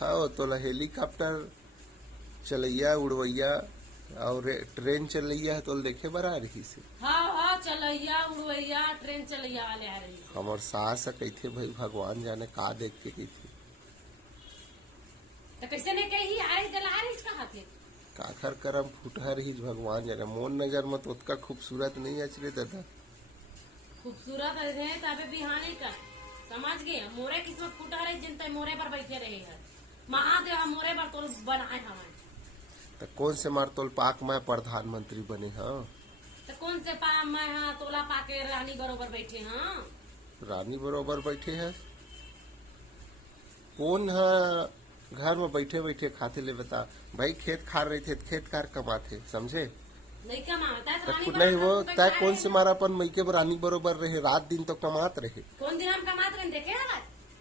हाँ तो हेलीकॉप्टर चलैया उड़वैया और ट्रेन चलैया है तो देखे बरा रही से। हाँ चलैया उड़वैया ट्रेन चलैया वाले आ रही। हमार सास कहते भाई भगवान जाने का देख के गई थी तो कैसे ने कही आई गला रही कहाँ थे काखर करम फूटा रही भगवान जाने मोन नजर मत उतका खूबसूरत नहीं अचरे दादा खूबसूरत है तबे बिहाने का समझ गए मोरे किस्मत फूटा रही जिनते मोरे पर बैठे रहे हैं महादेव मोरे पर तो बनाए हमारे तो कौन से मार तोल पाक में प्रधानमंत्री बने हाँ तो कौन से पा मैं हाँ तोला पाके रानी बरोबर बैठे हाँ रानी बरोबर बैठे है कौन है घर में बैठे बैठे खाते ले बता भाई खेत खा रहे थे खेत खार कमाते समझे नहीं कमाता है रानी नहीं वो तय कौन से मारा अपन मई के रानी बरोबर रहे रात दिन तो कमात रहे कौन दिन हम कमाते रहे देखे